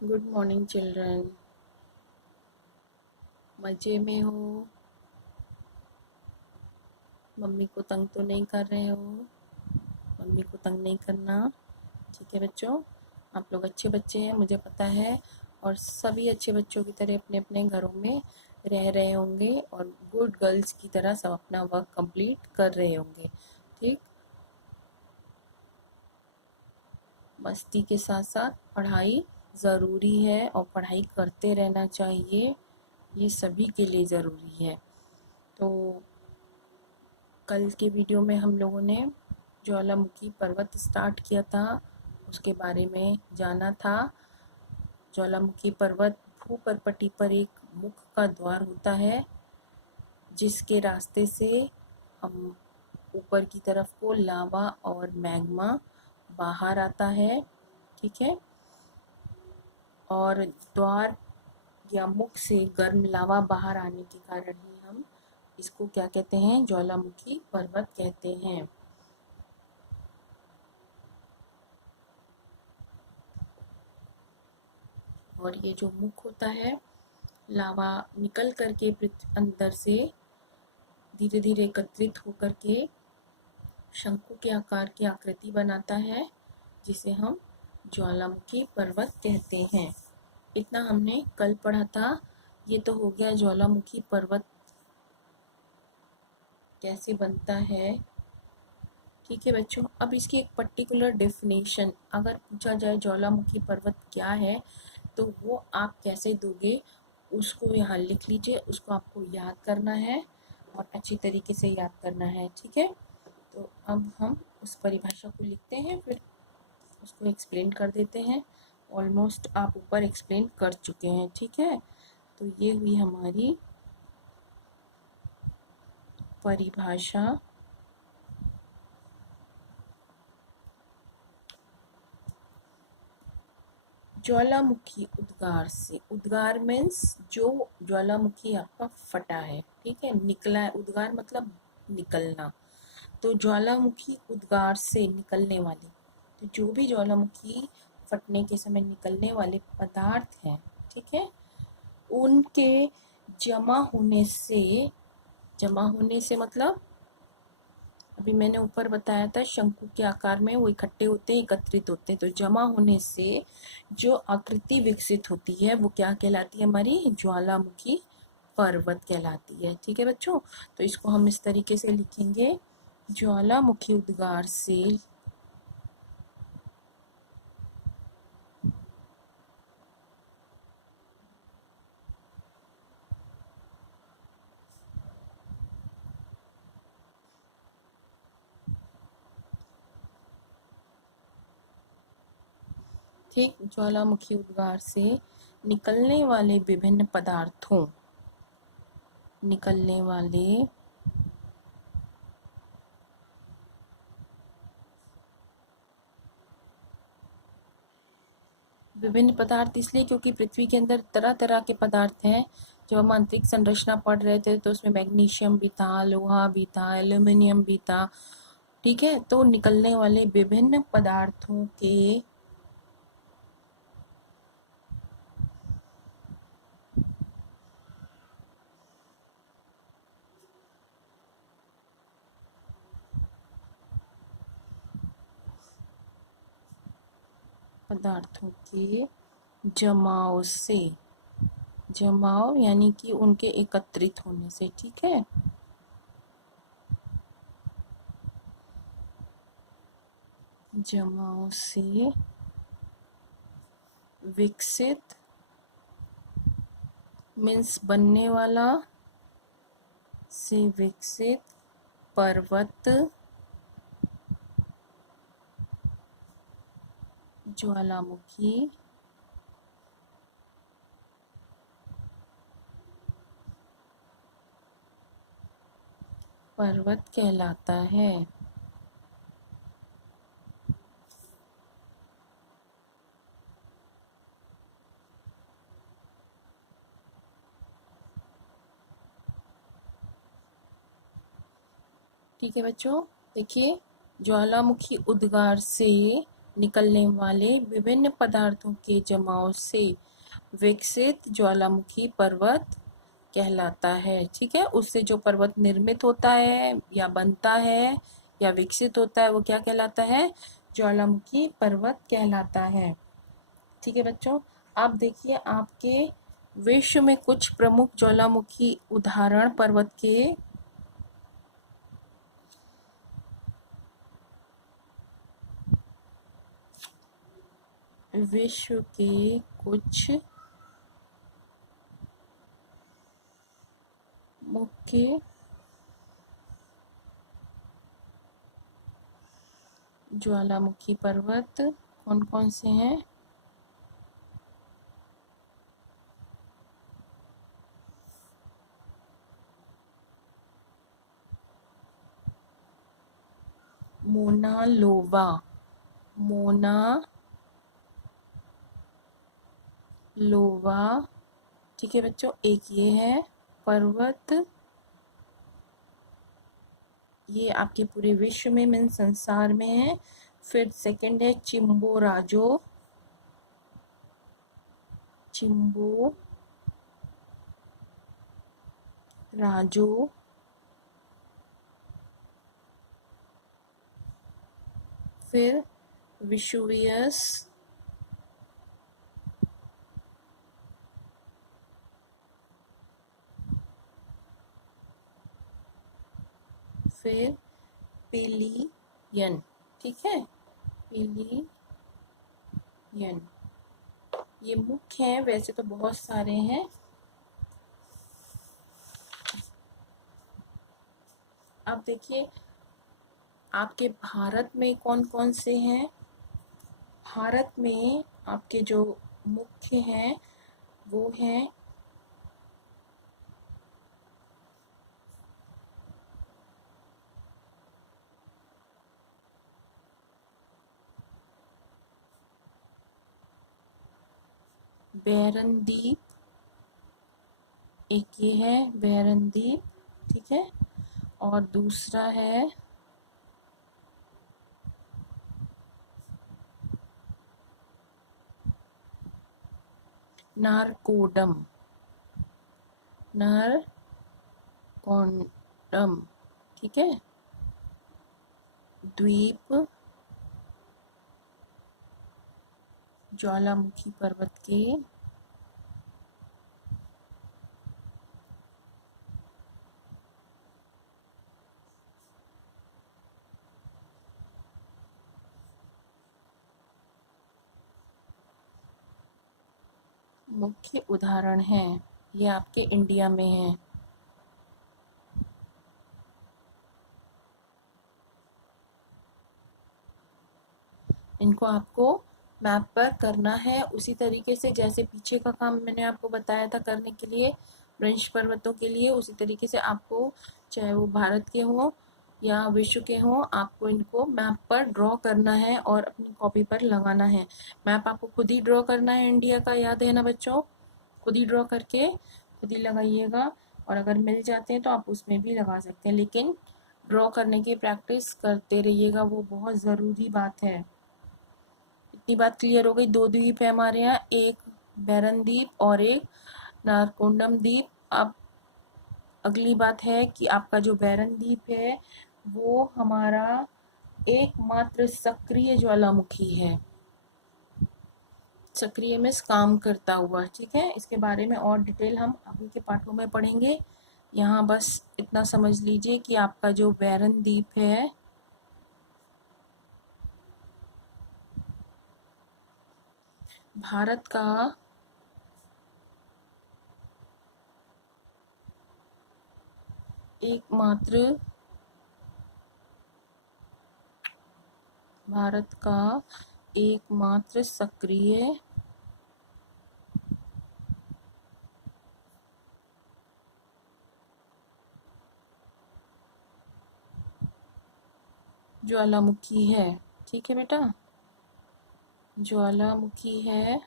Good morning children. मज़े में हो? मम्मी को तंग तो नहीं कर रहे हो? मम्मी को तंग नहीं करना। ठीक है बच्चों, आप लोग अच्छे बच्चे हैं मुझे पता है, और सभी अच्छे बच्चों की तरह अपने अपने घरों में रह रहे होंगे और गुड गर्ल्स की तरह सब अपना वर्क कंप्लीट कर रहे होंगे। ठीक, मस्ती के साथ साथ पढ़ाई ज़रूरी है और पढ़ाई करते रहना चाहिए, ये सभी के लिए ज़रूरी है। तो कल के वीडियो में हम लोगों ने ज्वालामुखी पर्वत स्टार्ट किया था, उसके बारे में जाना था। ज्वालामुखी पर्वत भूपर्पटी पर एक मुख का द्वार होता है, जिसके रास्ते से हम ऊपर की तरफ को लावा और मैग्मा बाहर आता है। ठीक है, और द्वार या मुख से गर्म लावा बाहर आने के कारण ही हम इसको क्या कहते हैं, ज्वालामुखी पर्वत कहते हैं। और ये जो मुख होता है, लावा निकल करके अंदर से धीरे धीरे एकत्रित होकर के शंकु के आकार की आकृति बनाता है, जिसे हम ज्वालामुखी पर्वत कहते हैं। इतना हमने कल पढ़ा था। ये तो हो गया ज्वालामुखी पर्वत कैसे बनता है। ठीक है बच्चों, अब इसकी एक पर्टिकुलर डेफिनेशन अगर पूछा जाए ज्वालामुखी पर्वत क्या है, तो वो आप कैसे दोगे, उसको यहाँ लिख लीजिए। उसको आपको याद करना है और अच्छी तरीके से याद करना है। ठीक है, तो अब हम उस परिभाषा को लिखते हैं, फिर उसको एक्सप्लेन कर देते हैं। ऑलमोस्ट आप ऊपर एक्सप्लेन कर चुके हैं। ठीक है, तो ये हुई हमारी परिभाषा। ज्वालामुखी उद्गार से, उद्गार मीन्स जो ज्वालामुखी आपका फटा है, ठीक है, निकला है। उद्गार मतलब निकलना। तो ज्वालामुखी उद्गार से निकलने वाले, तो जो भी ज्वालामुखी फटने के समय निकलने वाले पदार्थ हैं, ठीक है, उनके जमा होने से, जमा होने से मतलब अभी मैंने ऊपर बताया था शंकु के आकार में वो इकट्ठे होते हैं, एकत्रित होते हैं। तो जमा होने से जो आकृति विकसित होती है वो क्या कहलाती है, हमारी ज्वालामुखी पर्वत कहलाती है। ठीक है बच्चों, तो इसको हम इस तरीके से लिखेंगे, ज्वालामुखी उद्गार से ठीक, ज्वालामुखी उद्गार से निकलने वाले विभिन्न पदार्थों, निकलने वाले विभिन्न पदार्थ इसलिए क्योंकि पृथ्वी के अंदर तरह तरह के पदार्थ हैं। जब हम आंतरिक संरचना पढ़ रहे थे तो उसमें मैग्नीशियम भी था, लोहा भी था, एल्यूमिनियम भी था। ठीक है, तो निकलने वाले विभिन्न पदार्थों के पदार्थों के जमाव से, जमाव यानी कि उनके एकत्रित होने से, ठीक है, जमाव से विकसित मीन्स बनने वाला, से विकसित पर्वत ज्वालामुखी पर्वत कहलाता है। ठीक है बच्चों, देखिए ज्वालामुखी उद्गार से निकलने वाले विभिन्न पदार्थों के जमाव से विकसित ज्वालामुखी पर्वत कहलाता है। ठीक है, उससे जो पर्वत निर्मित होता है या बनता है या विकसित होता है वो क्या कहलाता है? ज्वालामुखी पर्वत कहलाता है। ठीक है बच्चों, आप देखिए आपके विश्व में कुछ प्रमुख ज्वालामुखी उदाहरण पर्वत के विश्व के कुछ मुख्य ज्वालामुखी पर्वत कौन कौन से हैं? मोना लोवा, मोना लोवा, ठीक है बच्चों, एक ये है पर्वत, ये आपके पूरे विश्व में मीन संसार में है। फिर सेकंड है चिम्बो राजो, चिम्बो राजो, फिर विशुवियस, फिर पिलियन। ठीक है, पिलियन, ये मुख्य हैं, वैसे तो बहुत सारे हैं। अब देखिए आपके भारत में कौन कौन से हैं? भारत में आपके जो मुख्य हैं वो हैं बैरनदीप, एक ये है बैरनदीप, ठीक है, और दूसरा है नारकोडम, नारकोडम, ठीक है, द्वीप ज्वालामुखी पर्वत के मुख्य उदाहरण हैं। ये आपके इंडिया में है। इनको आपको मैप पर करना है उसी तरीके से जैसे पीछे का काम मैंने आपको बताया था करने के लिए वृंश पर्वतों के लिए, उसी तरीके से आपको चाहे वो भारत के हों या विश्व के हों, आपको इनको मैप पर ड्रॉ करना है और अपनी कॉपी पर लगाना है। मैप आपको खुद ही ड्रॉ करना है इंडिया का, याद है ना बच्चों? खुद ही ड्रॉ करके खुद ही लगाइएगा, और अगर मिल जाते हैं तो आप उसमें भी लगा सकते हैं, लेकिन ड्रॉ करने की प्रैक्टिस करते रहिएगा, वो बहुत ज़रूरी बात है। इतनी बात क्लियर हो गई। दो द्वीप है हमारे यहाँ, एक बैरन द्वीप और एक नारकोंडम द्वीप। अब अगली बात है कि आपका जो बैरन द्वीप है वो हमारा एकमात्र सक्रिय ज्वालामुखी है। सक्रिय में काम करता हुआ, ठीक है, इसके बारे में और डिटेल हम आगे के पाठों में पढ़ेंगे। यहाँ बस इतना समझ लीजिए कि आपका जो बैरन द्वीप है भारत का एकमात्र सक्रिय ज्वालामुखी है। ठीक है बेटा, ज्वालामुखी है।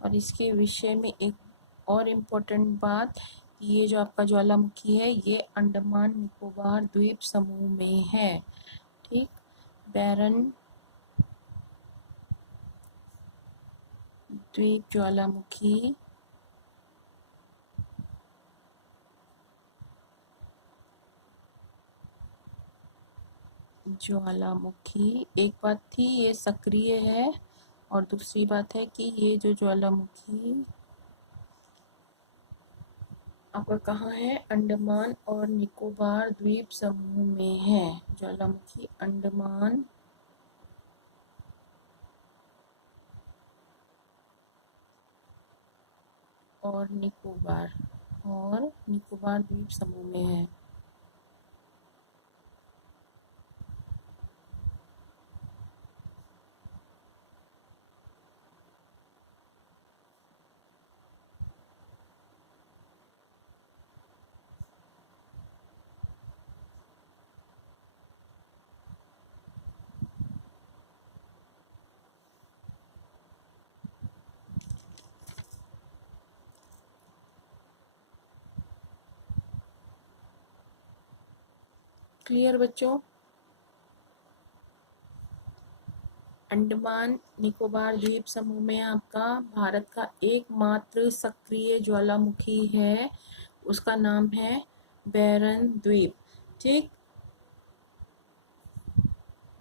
और इसके विषय में एक और इम्पोर्टेंट बात, ये जो आपका ज्वालामुखी है ये अंडमान निकोबार द्वीप समूह में है। ठीक, बैरन द्वीप ज्वालामुखी एक बात थी ये सक्रिय है, और दूसरी बात है कि ये जो ज्वालामुखी आपका कहाँ है, अंडमान और निकोबार द्वीप समूह में है। ज्वालामुखी अंडमान और निकोबार द्वीप समूह में है। क्लियर बच्चों? अंडमान निकोबार द्वीप समूह में आपका भारत का एकमात्र सक्रिय ज्वालामुखी है, उसका नाम है बैरन द्वीप। ठीक,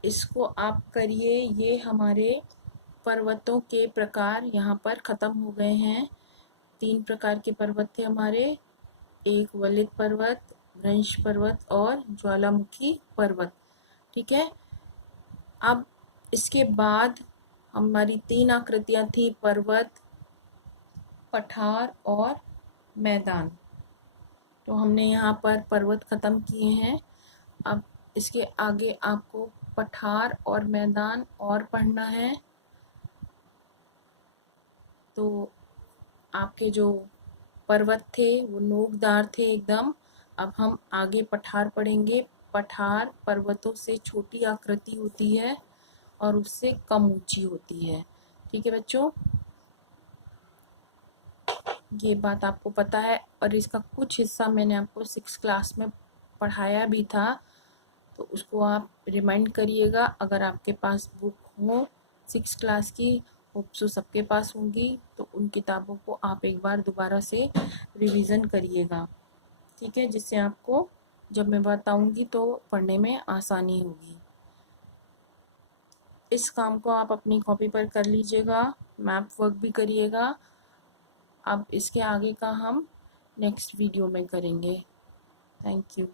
इसको आप करिए। ये हमारे पर्वतों के प्रकार यहाँ पर खत्म हो गए हैं। 3 प्रकार के पर्वत थे हमारे, एक वलित पर्वत, भ्रंश पर्वत और ज्वालामुखी पर्वत। ठीक है, अब इसके बाद हमारी 3 आकृतियां थी, पर्वत, पठार और मैदान। तो हमने यहाँ पर पर्वत खत्म किए हैं। अब इसके आगे आपको पठार और मैदान और पढ़ना है। तो आपके जो पर्वत थे वो नोकदार थे एकदम। अब हम आगे पठार पढ़ेंगे। पठार पर्वतों से छोटी आकृति होती है और उससे कम ऊंची होती है। ठीक है बच्चों, ये बात आपको पता है, और इसका कुछ हिस्सा मैंने आपको 6 क्लास में पढ़ाया भी था, तो उसको आप रिमाइंड करिएगा। अगर आपके पास बुक हो 6 क्लास की, होप्सो सबके पास होंगी, तो उन किताबों को आप एक बार दोबारा से रिवीजन करिएगा। ठीक है, जिससे आपको जब मैं बताऊंगी तो पढ़ने में आसानी होगी। इस काम को आप अपनी कॉपी पर कर लीजिएगा, मैप वर्क भी करिएगा। अब इसके आगे का हम नेक्स्ट वीडियो में करेंगे। Thank you.